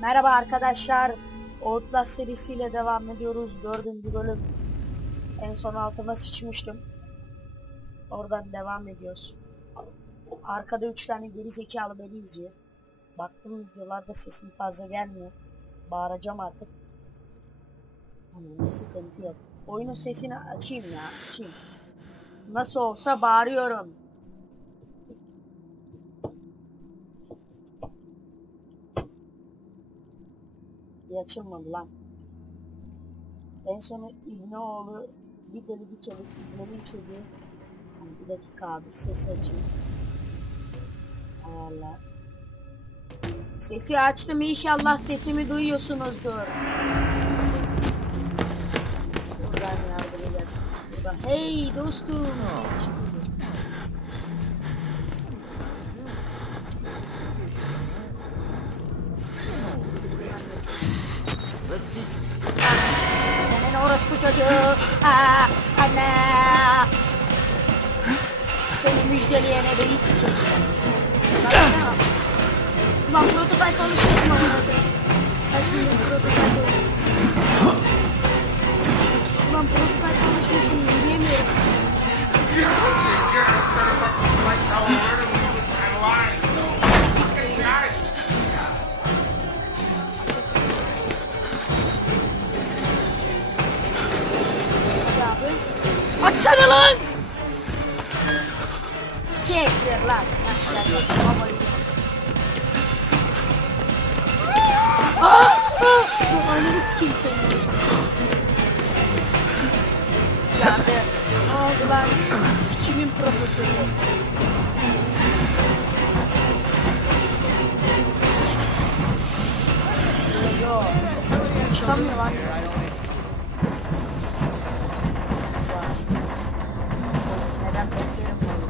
Merhaba arkadaşlar. Outlast serisiyle devam ediyoruz. 4. bölüm. En son altıma sıçmıştım. Oradan devam ediyoruz. Arkada 3 tane geri zekalı beni izliyor. Baktım videolarda sesim fazla gelmiyor. Bağıracağım artık. Ama sıkıntı yok. Oyunun sesini açayım ya. Açayım. Nasıl olsa bağırıyorum. Bir açılmadı lan. En son İbneoğlu bir deli bir çocuk İbne'nin çocuğu. Yani bir dakika abi sesi açayım. Ayarlar. Sesi açtım, inşallah sesimi duyuyorsunuzdur. Buradan yardım eder. Burada hey dostum diye çıkıyor. Senin orospu çocuğu. Anne. Seni müjdeleyene beyi sikeyim. Baksana. Ulan prototype alışmışım ama. Kaç gündür prototype oynuyorum. Ulan prototype alışmışım, yürüyemiyorum. Açsana lan! Siktir lan! Babayı yemişsiniz. Bu ananı sikeyim senin. Yardım. Ne oldu lan? Sikimin profesörü. Yo. Çıkamıyor lan. Neden beklerim bunu?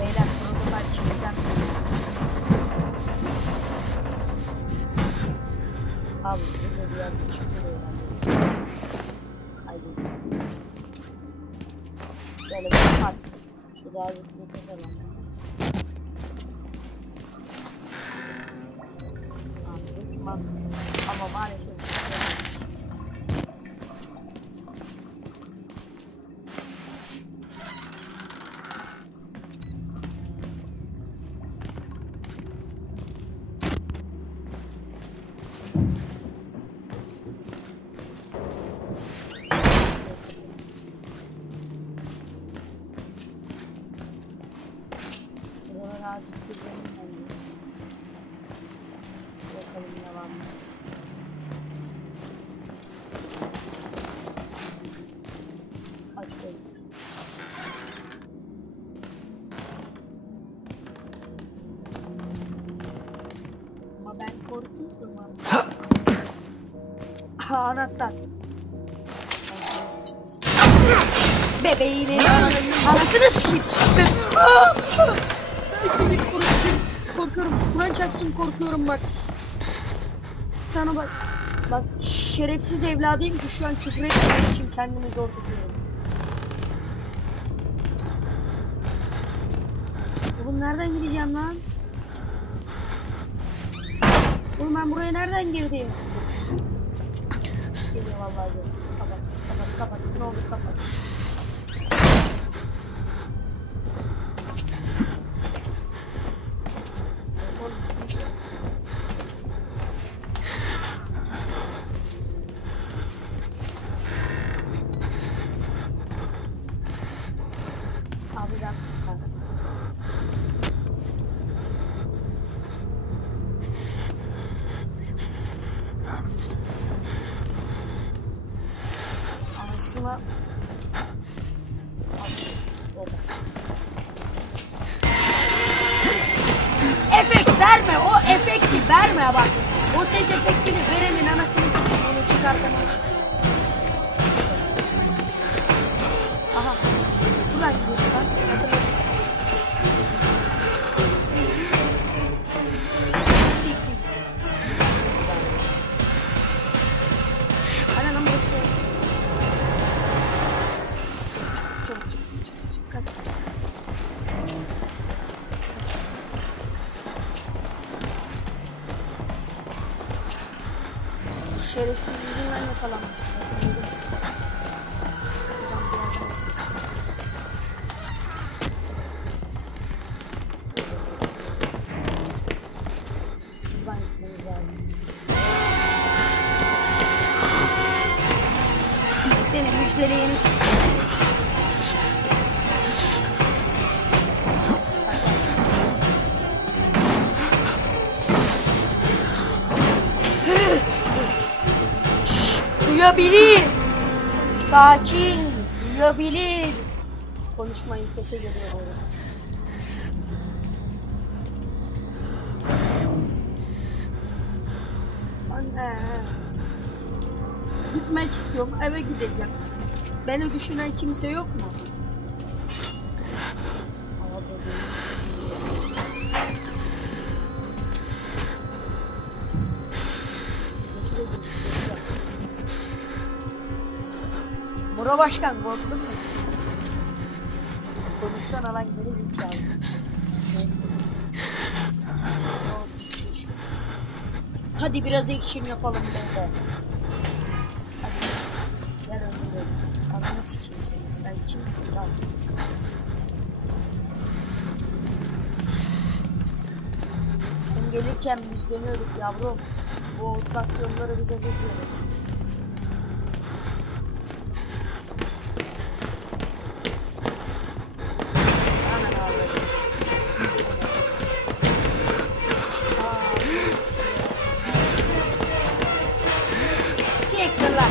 Beyler prototype çeksem. Abi burada bir yerde çıkıyor herhalde. Kaybediyorum. Şöyle bir at. Şu daha bir kazalım. Ama maalesef azıcık güzelim bence. Bakalım ne var mı? Aç koy. Ama ben korkuyorum abi. Anahtar. Bebeğinin anasını sikeyim. Sikeyim, korkuyorum. Kur'an çarpsın, korkuyorum bak. Sana bak. Bak şerefsiz evladıyım ki şu an küfür etmemek için kendimi zor tutuyorum. Oğlum nereden gideceğim lan? Oğlum ben buraya nereden girdim? Geliyor vallahi geliyor. Kapat. Ne olur kapat. Abi ben anasına efekt verme, o efekti verme bak. O ses efektini verenin anasını sikeyim, onu çıkartamam. Aha. Buradan gidiyorsun lan. Siktir. Ana lan burası. Çabuk kaç. şerefsiz yüzünden yakalanmış. Şuradan gitmemiz lazım. Senin müjdeleyeni s***. Duyabilir. Sakin. Duyabilir. Konuşmayın, sese geliyor orada. Anne. Gitmek istiyorum, eve gideceğim. Beni düşünen kimse yok mu? Muro Başkan, korktun mu? Konuşsana lan, geri zekalı. Neyse. Hadi biraz action yapalım bende. Hadi. Gel öldürelim. Ananı sikeyim seni. Sen kimsin lan? Sen gelirken biz dönüyoruz yavrum. Bu operasyonları bize bozuyoruz. Siktir lan.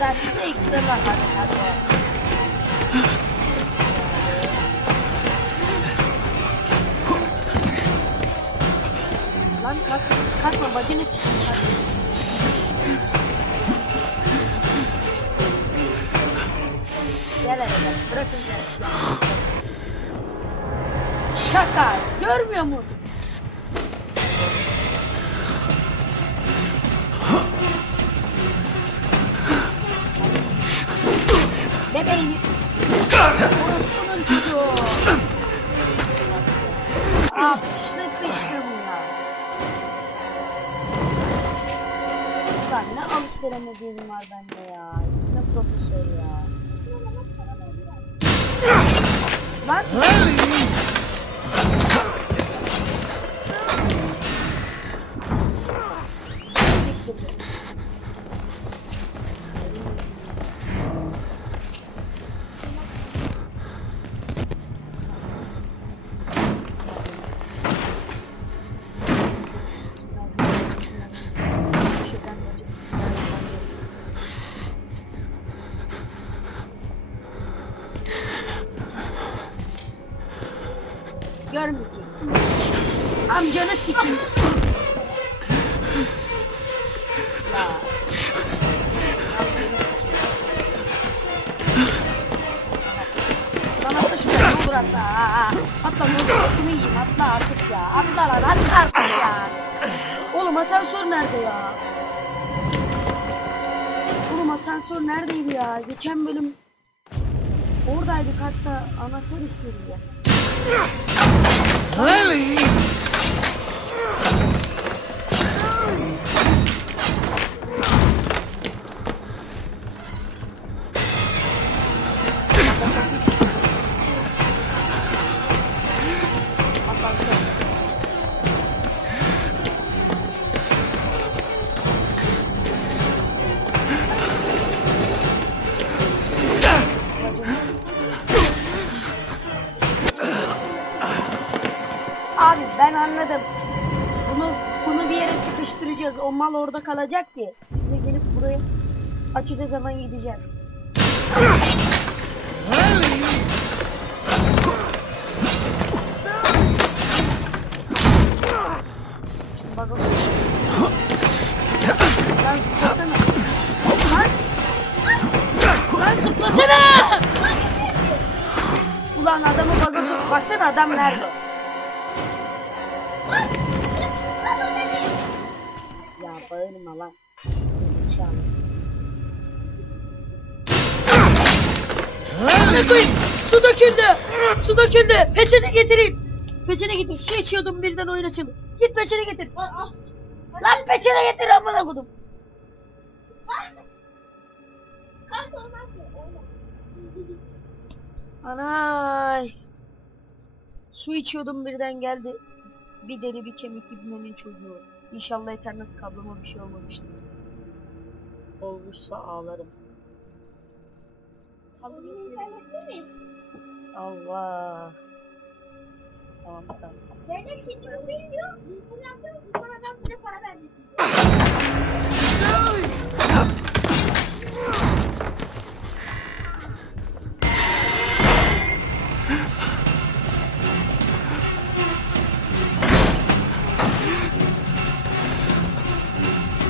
Lan siktir lan, hadi. Lan kaçma bacını sikeyim, kaçma. Gel hele, bırakın gelsin. Şaka, görmüyor mu? Bebeğini orospunun çocuğu. Abi sıkıştım ya. Ulan ne alıp veremediğim var bende ya. Ne profesör ya. Lan. Siktir. Görmeyecek. Amcanı sikeyim. Ya. Amcanı sikeyim. Lan atla şuraya, ne olur atla. Atla, ne olur, atımı yiyeyim, atla artık ya. Atla lan, atla artık ya. Oğlum asansör nerede ya? Oğlum asansör neredeydi ya? Geçen bölüm oradaydık, hatta anahtar istiyordu ya. Lily! Abi ben anladım. Bunu bir yere sıkıştıracağız. O mal orada kalacak ki. Biz de gelip burayı açacağız, hemen gideceğiz. Şimdi bakalım. Lan zıplasana. Lan zıplasana. Ulan adamı baga sok. Baksana adam nerede? Ya bağırma lan. Su döküldü. Su döküldü. Peçete getireyim. Peçete getir. Su içiyordum, birden oyun açıldı. Git peçete getir. Lan peçete getir amına kodum. Anay. Su içiyordum birden geldi. Bir deri bir kemik ibnenin çocuğu. İnşallah internet kabloma bir şey olmamıştır. Olmuşsa ağlarım. Allah. Tamam tamam. Devlet gidiyor veriyor. Bu adam bize para vermiş.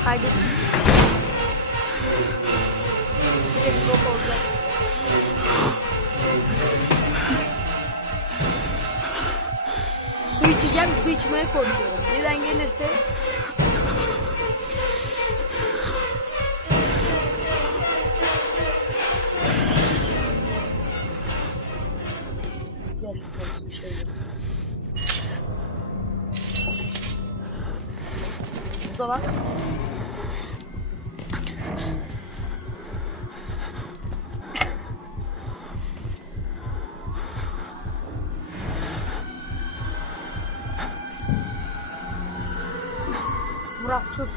Haydi. Direkt yok olacak. Su içeceğim, su içmeye korkuyorum. Birden gelirse... Gel, olsun bir şey olsun. Burada lan. Murat sus.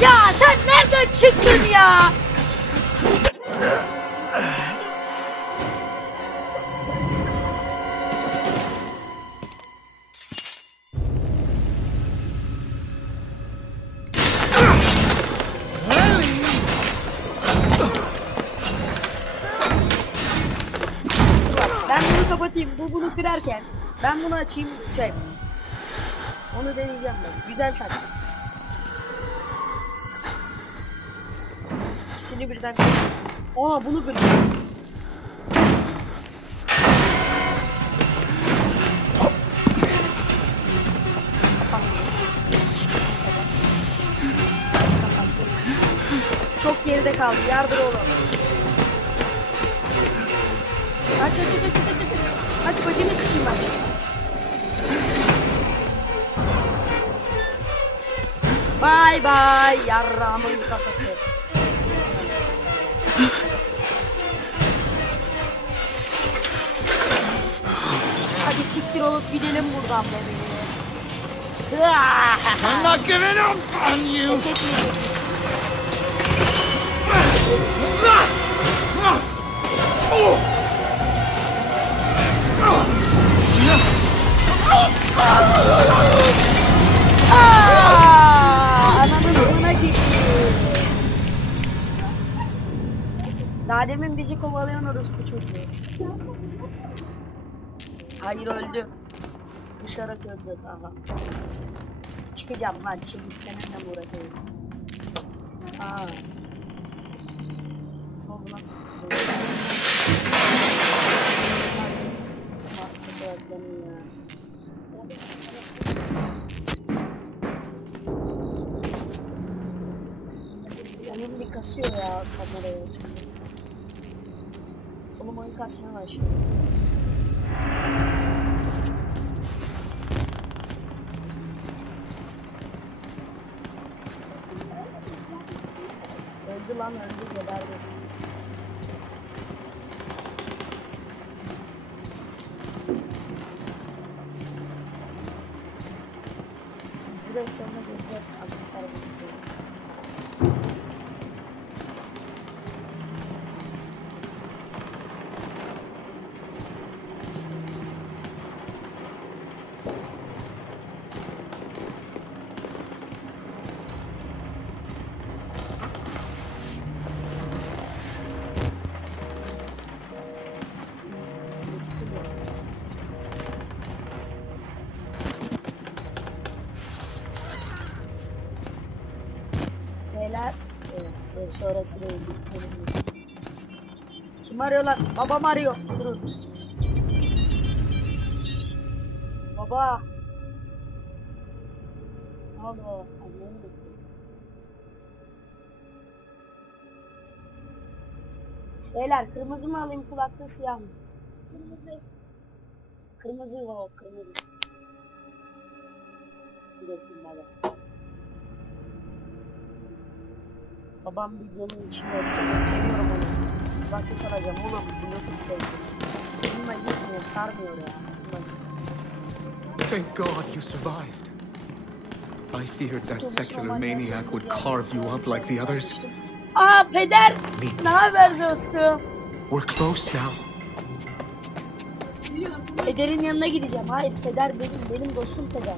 Ya sen nereden çıktın ya? Ben bunu kapatayım, bu bunu kırarken ben bunu açayım, çay. Onu deneyeceğim ben. Güzel taktik. İkisini birden kırarız. Ona bunu kıracağım. Çok geride kaldı. Yardır oğlum. Aç aç aç aç aç aç. Aç bacını sikeyim aç. Bye bye yarramın kafası. Hadi siktir olup gidelim buradan bebeğim. I'm not giving up on you! Pes etmeyecek. Ananın burnuna gitti. Daha demin bizi kovalayan orospu çocuğu. Hayır öldü. Sıkışarak öldü. Aha. Çıkacağım lan, çekil seninle uğraşıyorum. Aa. Ne oldu lan? Nasıl sıkıntı ya. Oyun bir kasıyor ya kameraya şimdi. Oğlum oyun kasmaya başladı. Öldü lan öldü geberdi. Buraya sonra geleceğiz. Azıcıklar bekliyorum. Beyler, evet, sonrası değil. Kim arıyor lan? Babam arıyor. Durun. Baba. Ne oldu baba? Annem gitti. Beyler kırmızı mı alayım kulaklığı siyah mı? Kırmızı. Kırmızı baba kırmızı. Bir dakika baba. Babam videonun içinde etsene seviyorum onu. Kulaklık alacağım oğlum. Bluetooth koydum. Bununla gitmiyor sarmıyor ya. Thank God you survived. I feared that secular maniac would carve you up like the others. Aa peder! Ne haber dostum? We're close now. Pederin yanına gideceğim. Hayır peder benim dostum peder.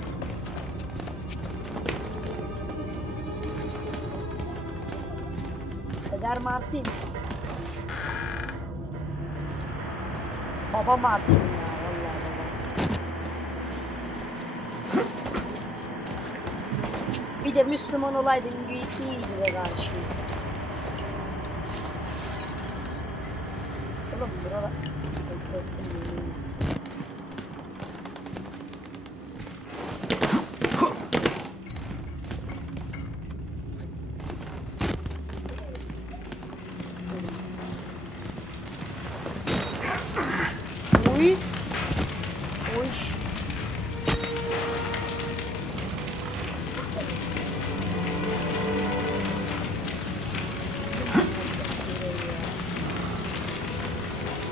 Peder Martin. Baba Martin ya vallahi baba. Bir de Müslüman olaydın iyiydi be kardeşim. Oğlum buralar. Uy. Uy.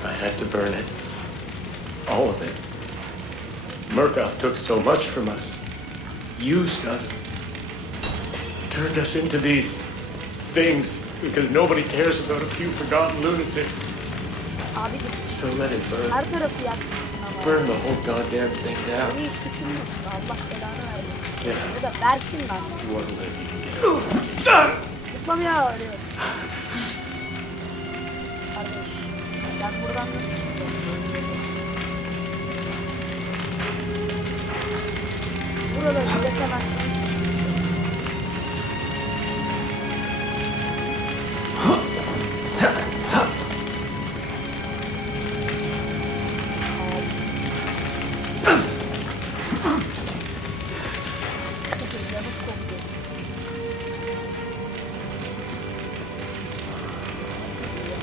I had to burn it. All of it. Murkoff took so much from us. Used us. Turned us into these things because nobody cares about a few forgotten lunatics. Abicim So let it burn. her tarafı yakmışsın ama. Burn the whole goddamn thing down. Beni hiç düşünmüyorsun. Allah belanı vermesin. Ya. Ya da versin lan. If you want to live, you can get out. Zıplamaya arıyorsun. Kardeş ben buradan nasıl çıkacağım? Burada yürütemem nasıl çıkacağım? Yanık kokuyor. Nasıl gidiyor?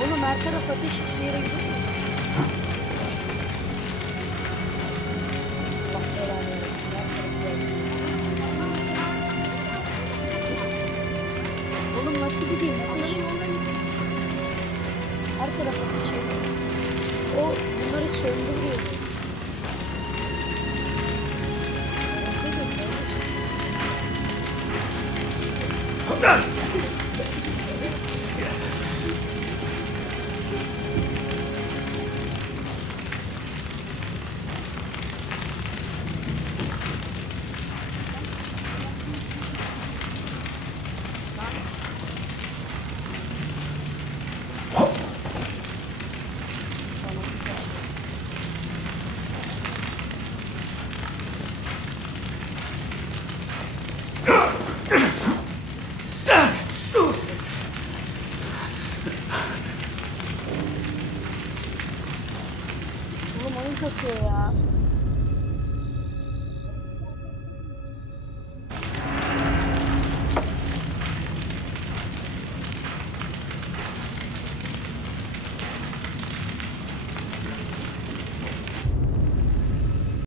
Oğlum her taraf ateş hiçbir yere gidiyor mu? Allah belanı versin, her taraf yanmış. Oğlum nasıl gideyim ateş? Her taraf ateş yanıyor. O bunları söndürüyor. Oğlum oyun kasıyor ya.